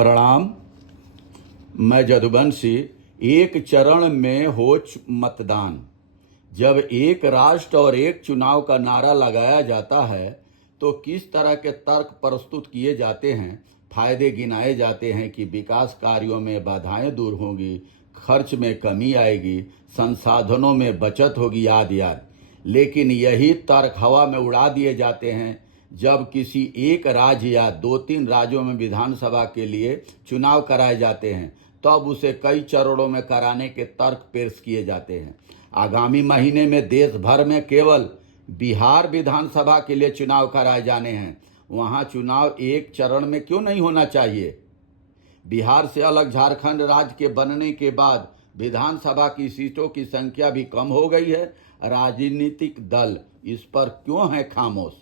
प्रणाम। मैं जदुवंशी। एक चरण में हो मतदान। जब एक राष्ट्र और एक चुनाव का नारा लगाया जाता है तो किस तरह के तर्क प्रस्तुत किए जाते हैं, फायदे गिनाए जाते हैं कि विकास कार्यों में बाधाएं दूर होंगी, खर्च में कमी आएगी, संसाधनों में बचत होगी, आदि आदि। लेकिन यही तर्क हवा में उड़ा दिए जाते हैं जब किसी एक राज्य या 2-3 राज्यों में विधानसभा के लिए चुनाव कराए जाते हैं, तब उसे कई चरणों में कराने के तर्क पेश किए जाते हैं। आगामी महीने में देश भर में केवल बिहार विधानसभा के लिए चुनाव कराए जाने हैं। वहां चुनाव एक चरण में क्यों नहीं होना चाहिए? बिहार से अलग झारखंड राज्य के बनने के बाद विधानसभा की सीटों की संख्या भी कम हो गई है। राजनीतिक दल इस पर क्यों है खामोश?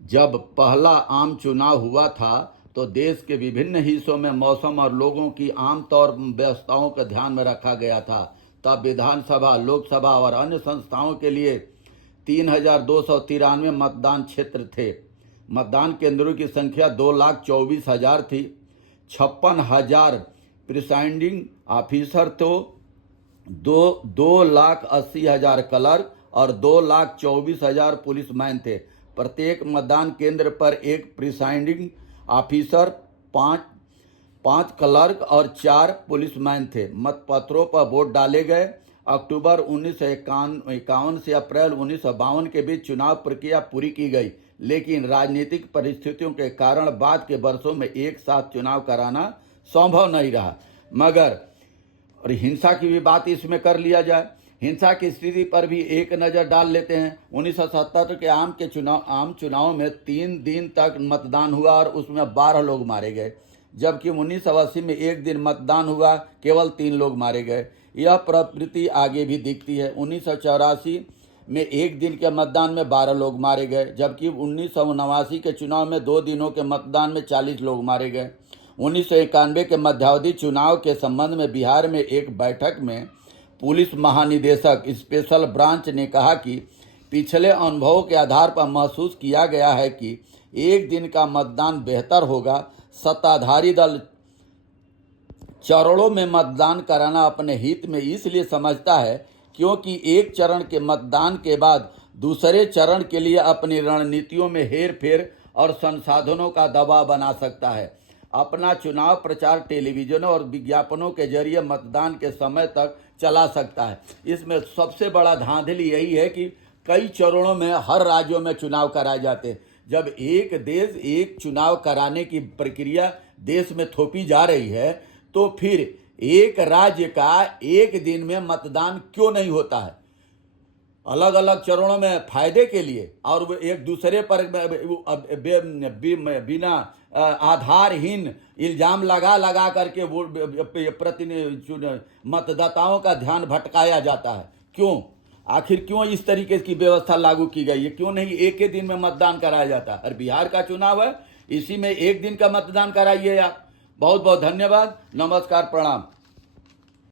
जब पहला आम चुनाव हुआ था तो देश के विभिन्न हिस्सों में मौसम और लोगों की आमतौर व्यवस्थाओं का ध्यान में रखा गया था। तब विधानसभा, लोकसभा और अन्य संस्थाओं के लिए 3,293 मतदान क्षेत्र थे। मतदान केंद्रों की संख्या 2,24,000 थी। 56,000 प्रिसाइडिंग ऑफिसर तो 2,80,000 क्लर्क और 2,24,000 पुलिसमैन थे। प्रत्येक मतदान केंद्र पर एक प्रिसाइडिंग ऑफिसर, 5 क्लर्क और 4 पुलिसमैन थे। मतपत्रों पर वोट डाले गए। अक्टूबर 1951 से अप्रैल 1952 के बीच चुनाव प्रक्रिया पूरी की गई, लेकिन राजनीतिक परिस्थितियों के कारण बाद के वर्षों में एक साथ चुनाव कराना संभव नहीं रहा। मगर और हिंसा की भी बात इसमें कर लिया जाए। हिंसा की स्थिति पर भी एक नज़र डाल लेते हैं। 1977 के आम चुनाव में 3 दिन तक मतदान हुआ और उसमें 12 लोग मारे गए, जबकि 1980 में एक दिन मतदान हुआ, केवल 3 लोग मारे गए। यह प्रवृत्ति आगे भी दिखती है। 1984 में एक दिन के मतदान में 12 लोग मारे गए, जबकि 1989 के चुनाव में 2 दिनों के मतदान में 40 लोग मारे गए। 1991 के मध्यावधि चुनाव के संबंध में बिहार में एक बैठक में पुलिस महानिदेशक स्पेशल ब्रांच ने कहा कि पिछले अनुभवों के आधार पर महसूस किया गया है कि एक दिन का मतदान बेहतर होगा। सत्ताधारी दल चरणों में मतदान कराना अपने हित में इसलिए समझता है क्योंकि एक चरण के मतदान के बाद दूसरे चरण के लिए अपनी रणनीतियों में हेरफेर और संसाधनों का दबाव बना सकता है। अपना चुनाव प्रचार टेलीविजन और विज्ञापनों के जरिए मतदान के समय तक चला सकता है। इसमें सबसे बड़ा धांधली यही है कि कई चरणों में हर राज्यों में चुनाव कराए जाते हैं। जब एक देश एक चुनाव कराने की प्रक्रिया देश में थोपी जा रही है तो फिर एक राज्य का एक दिन में मतदान क्यों नहीं होता है? अलग अलग चरणों में फायदे के लिए और एक दूसरे पर बिना आधारहीन इल्जाम लगा करके वो मतदाताओं का ध्यान भटकाया जाता है। क्यों? आखिर क्यों इस तरीके की व्यवस्था लागू की गई है? क्यों नहीं एक ही दिन में मतदान कराया जाता? और बिहार का चुनाव है, इसी में एक दिन का मतदान कराइए आप। बहुत बहुत धन्यवाद। नमस्कार, प्रणाम।